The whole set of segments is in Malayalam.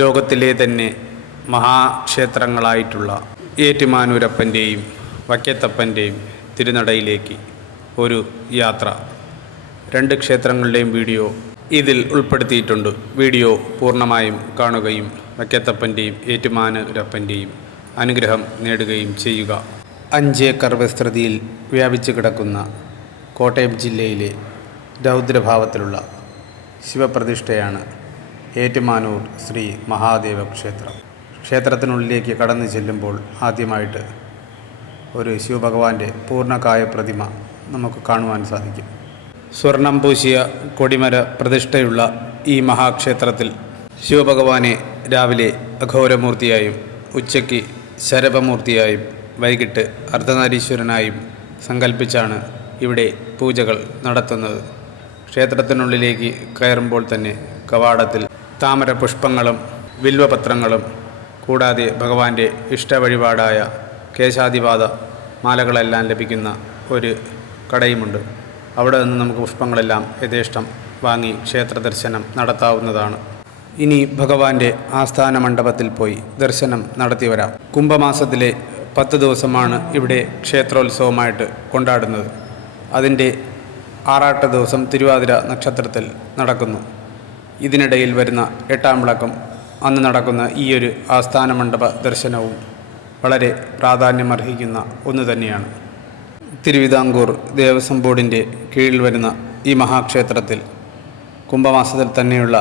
ലോകത്തിലെ തന്നെ മഹാക്ഷേത്രങ്ങളായിട്ടുള്ള ഏറ്റുമാനൂരപ്പൻ്റെയും വക്യത്തപ്പൻ്റെയും തിരുനടയിലേക്ക് ഒരു യാത്ര. രണ്ട് ക്ഷേത്രങ്ങളുടെയും വീഡിയോ ഇതിൽ ഉൾപ്പെടുത്തിയിട്ടുണ്ട്. വീഡിയോ പൂർണ്ണമായും കാണുകയും വക്യത്തപ്പൻ്റെയും ഏറ്റുമാനൂരപ്പൻ്റെയും അനുഗ്രഹം നേടുകയും ചെയ്യുക. 5 ഏക്കർ വിസ്തൃതിയിൽ വ്യാപിച്ചു കിടക്കുന്ന കോട്ടയം ജില്ലയിലെ രൗദ്രഭാവത്തിലുള്ള ശിവപ്രതിഷ്ഠയാണ് ഏറ്റുമാനൂർ ശ്രീ മഹാദേവ ക്ഷേത്രം. ക്ഷേത്രത്തിനുള്ളിലേക്ക് കടന്നു ചെല്ലുമ്പോൾ ആദ്യമായിട്ട് ഒരു ശിവഭഗവാന്റെ പൂർണ്ണകായ പ്രതിമ നമുക്ക് കാണുവാൻ സാധിക്കും. സ്വർണം പൂശിയ കൊടിമര പ്രതിഷ്ഠയുള്ള ഈ മഹാക്ഷേത്രത്തിൽ ശിവഭഗവാനെ രാവിലെ അഘോരമൂർത്തിയായും ഉച്ചയ്ക്ക് ശരഭമൂർത്തിയായും വൈകിട്ട് അർദ്ധനാരീശ്വരനായും സങ്കല്പിച്ചാണ് ഇവിടെ പൂജകൾ നടത്തുന്നത്. ക്ഷേത്രത്തിനുള്ളിലേക്ക് കയറുമ്പോൾ തന്നെ കവാടത്തിൽ താമര പുഷ്പങ്ങളും വില്വപത്രങ്ങളും കൂടാതെ ഭഗവാന്റെ ഇഷ്ടവഴിപാടായ കേശാദിപാത മാലകളെല്ലാം ലഭിക്കുന്ന ഒരു കടയുമുണ്ട്. അവിടെ നിന്ന് നമുക്ക് പുഷ്പങ്ങളെല്ലാം യഥേഷ്ടം വാങ്ങി ക്ഷേത്ര ദർശനം നടത്താവുന്നതാണ്. ഇനി ഭഗവാന്റെ ആസ്ഥാന മണ്ഡപത്തിൽ പോയി ദർശനം നടത്തി വരാം. കുംഭമാസത്തിലെ 10 ദിവസമാണ് ഇവിടെ ക്ഷേത്രോത്സവമായിട്ട് കൊണ്ടാടുന്നത്. അതിൻ്റെ ആറാട്ട് ദിവസം തിരുവാതിര നക്ഷത്രത്തിൽ നടക്കുന്നു. ഇതിനിടയിൽ വരുന്ന 8-ാം വിളക്കം അന്ന് നടക്കുന്ന ഈ ഒരു ആസ്ഥാന മണ്ഡപ ദർശനവും വളരെ പ്രാധാന്യമർഹിക്കുന്ന ഒന്ന് തന്നെയാണ്. തിരുവിതാംകൂർ ദേവസ്വം ബോർഡിൻ്റെ കീഴിൽ വരുന്ന ഈ മഹാക്ഷേത്രത്തിൽ കുംഭമാസത്തിൽ തന്നെയുള്ള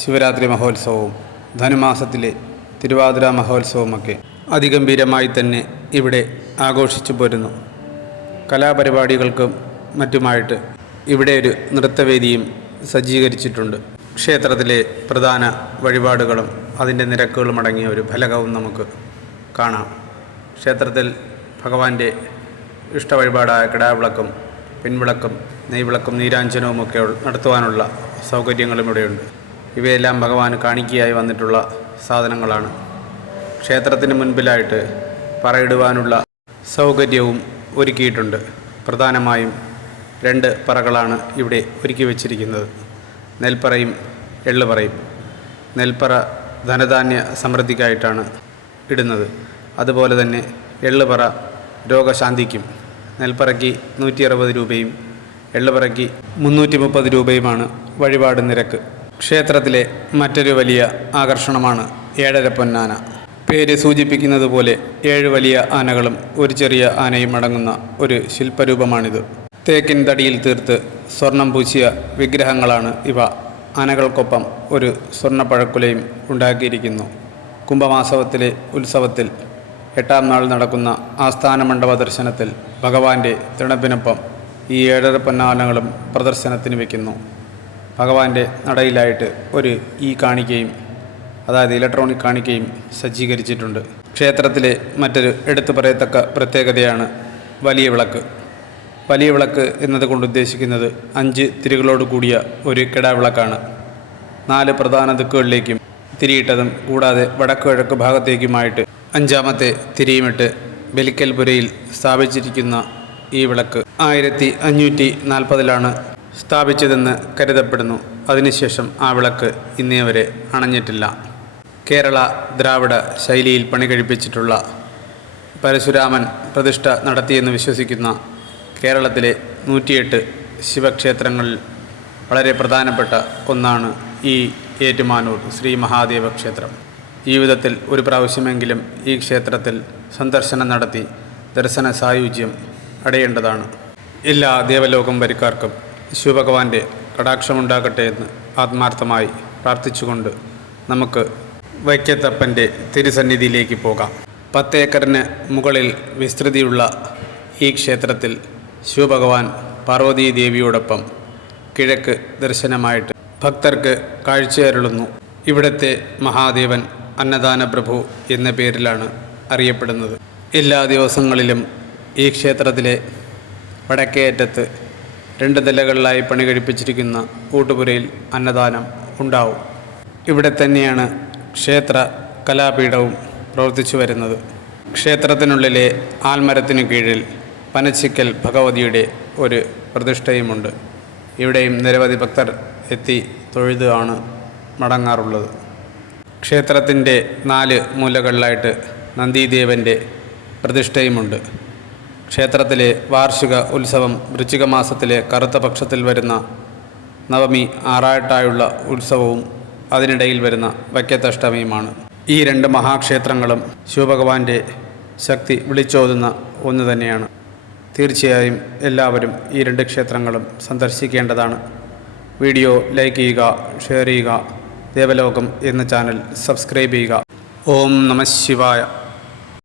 ശിവരാത്രി മഹോത്സവവും ധനുമാസത്തിലെ തിരുവാതിര മഹോത്സവമൊക്കെ അതിഗംഭീരമായി തന്നെ ഇവിടെ ആഘോഷിച്ചു പോരുന്നു. കലാപരിപാടികൾക്കും മറ്റുമായിട്ട് ഇവിടെ ഒരു നൃത്തവേദിയും സജ്ജീകരിച്ചിട്ടുണ്ട്. ക്ഷേത്രത്തിലെ പ്രധാന വഴിപാടുകളും അതിൻ്റെ നിരക്കുകളും അടങ്ങിയ ഒരു ഫലകവും നമുക്ക് കാണാം. ക്ഷേത്രത്തിൽ ഭഗവാന്റെ ഇഷ്ടവഴിപാടായ കിടാവിളക്കും പിൻവിളക്കും നെയ്വിളക്കും നീരാഞ്ജനവുമൊക്കെ നടത്തുവാനുള്ള സൗകര്യങ്ങളും ഇവിടെയുണ്ട്. ഇവയെല്ലാം ഭഗവാന് കാണിക്കയായി വന്നിട്ടുള്ള സാധനങ്ങളാണ്. ക്ഷേത്രത്തിന് മുൻപിലായിട്ട് പറയിടുവാനുള്ള സൗകര്യവും ഒരുക്കിയിട്ടുണ്ട്. പ്രധാനമായും 2 പറകളാണ് ഇവിടെ ഒരുക്കി വച്ചിരിക്കുന്നത്. നെൽപ്പറയും എള്ളുപറയും. നെൽപ്പറ ധനധാന്യ സമൃദ്ധിക്കായിട്ടാണ് ഇടുന്നത്. അതുപോലെ തന്നെ എള്ളുപറ രോഗശാന്തിക്കും. നെൽപ്പറയ്ക്ക് 160 രൂപയും എള്ളുപറയ്ക്ക് 330 രൂപയുമാണ് വഴിപാട് നിരക്ക്. ക്ഷേത്രത്തിലെ മറ്റൊരു വലിയ ആകർഷണമാണ് 7.5 പൊന്നാന. പേര് സൂചിപ്പിക്കുന്നത് പോലെ 7 വലിയ ആനകളും ഒരു ചെറിയ ആനയും അടങ്ങുന്ന ഒരു ശില്പരൂപമാണിത്. തേക്കിൻ തടിയിൽ തീർത്ത് സ്വർണം പൂശിയ വിഗ്രഹങ്ങളാണ് ഇവ. ആനകൾക്കൊപ്പം ഒരു സ്വർണ്ണപ്പഴക്കുലയും ഉണ്ടാക്കിയിരിക്കുന്നു. കുംഭമാസത്തിലെ ഉത്സവത്തിൽ 8-ാം നാൾ നടക്കുന്ന ആസ്ഥാന മണ്ഡപ ദർശനത്തിൽ ഭഗവാന്റെ തിണപ്പിനൊപ്പം ഈ 7.5 പൊന്നാനകളും പ്രദർശനത്തിന് വയ്ക്കുന്നു. ഭഗവാന്റെ നടയിലായിട്ട് ഒരു കാണിക്കയും അതായത് ഇലക്ട്രോണിക് കാണിക്കയും സജ്ജീകരിച്ചിട്ടുണ്ട്. ക്ഷേത്രത്തിലെ മറ്റൊരു എടുത്തു പറയത്തക്ക പ്രത്യേകതയാണ് വലിയ വിളക്ക്. വലിയ വിളക്ക് എന്നതുകൊണ്ട് ഉദ്ദേശിക്കുന്നത് 5 തിരികളോട് കൂടിയ ഒരു കിടാവിളക്കാണ്. 4 പ്രധാന ദിക്കുകളിലേക്കും തിരിയിട്ടതും കൂടാതെ വടക്ക് കിഴക്ക് ഭാഗത്തേക്കുമായിട്ട് 5-ാമത്തെ തിരിയുമിട്ട് ബലിക്കൽപുരയിൽ സ്ഥാപിച്ചിരിക്കുന്ന ഈ വിളക്ക് 1540-ലാണ് സ്ഥാപിച്ചതെന്ന് കരുതപ്പെടുന്നു. അതിനുശേഷം ആ വിളക്ക് ഇന്നേ വരെ അണഞ്ഞിട്ടില്ല. കേരള ദ്രാവിഡ ശൈലിയിൽ പണി കഴിപ്പിച്ചിട്ടുള്ള പരശുരാമൻ പ്രതിഷ്ഠ നടത്തിയെന്ന് വിശ്വസിക്കുന്ന കേരളത്തിലെ 108 ശിവക്ഷേത്രങ്ങളിൽ വളരെ പ്രധാനപ്പെട്ട ഒന്നാണ് ഈ ഏറ്റുമാനൂർ ശ്രീ മഹാദേവ ക്ഷേത്രം. ജീവിതത്തിൽ ഒരു പ്രാവശ്യമെങ്കിലും ഈ ക്ഷേത്രത്തിൽ സന്ദർശനം നടത്തി ദർശന സായുജ്യം അടയേണ്ടതാണ്. എല്ലാ ദേവലോകം വരിക്കാർക്കും ശിവഭഗവാന്റെ കടാക്ഷമുണ്ടാകട്ടെ എന്ന് ആത്മാർത്ഥമായി പ്രാർത്ഥിച്ചുകൊണ്ട് നമുക്ക് വൈക്കത്തപ്പൻ്റെ തിരുസന്നിധിയിലേക്ക് പോകാം. 10 ഏക്കറിന് മുകളിൽ വിസ്തൃതിയുള്ള ഈ ക്ഷേത്രത്തിൽ ശിവഭഗവാൻ പാർവതീദേവിയോടൊപ്പം കിഴക്ക് ദർശനമായിട്ട് ഭക്തർക്ക് കാഴ്ചയരുളുന്നു. ഇവിടുത്തെ മഹാദേവൻ അന്നദാന പ്രഭു എന്ന പേരിലാണ് അറിയപ്പെടുന്നത്. എല്ലാ ദിവസങ്ങളിലും ഈ ക്ഷേത്രത്തിലെ വടക്കേയറ്റത്ത് 2 നിലകളിലായി പണി കഴിപ്പിച്ചിരിക്കുന്ന ഊട്ടുപുരയിൽ അന്നദാനം ഉണ്ടാവും. ഇവിടെ തന്നെയാണ് ക്ഷേത്ര കലാപീഠവും പ്രവർത്തിച്ചു വരുന്നത്. ക്ഷേത്രത്തിനുള്ളിലെ ആൽമരത്തിനു കീഴിൽ പനച്ചിക്കൽ ഭഗവതിയുടെ ഒരു പ്രതിഷ്ഠയുമുണ്ട്. ഇവിടെയും നിരവധി ഭക്തർ എത്തി തൊഴുതാണ് മടങ്ങാറുള്ളത്. ക്ഷേത്രത്തിൻ്റെ 4 മൂലകളിലായിട്ട് നന്ദീദേവൻ്റെ പ്രതിഷ്ഠയുമുണ്ട്. ക്ഷേത്രത്തിലെ വാർഷിക ഉത്സവം വൃശ്ചിക മാസത്തിലെ കറുത്ത പക്ഷത്തിൽ വരുന്ന നവമി ആറാട്ടായുള്ള ഉത്സവവും അതിനിടയിൽ വരുന്ന വൈക്കത്തഷ്ടമിയുമാണ്. ഈ 2 മഹാക്ഷേത്രങ്ങളും ശിവഭഗവാന്റെ ശക്തി വിളിച്ചോതുന്ന ഒന്ന് തന്നെയാണ്. തീർച്ചയായും എല്ലാവരും ഈ 2 ക്ഷേത്രങ്ങളും സന്ദർശിക്കേണ്ടതാണ്. വീഡിയോ ലൈക്ക് ചെയ്യുക, ഷെയർ ചെയ്യുക, ദേവലോകം എന്ന ചാനൽ സബ്സ്ക്രൈബ് ചെയ്യുക. ഓം നമഃ ശിവായ.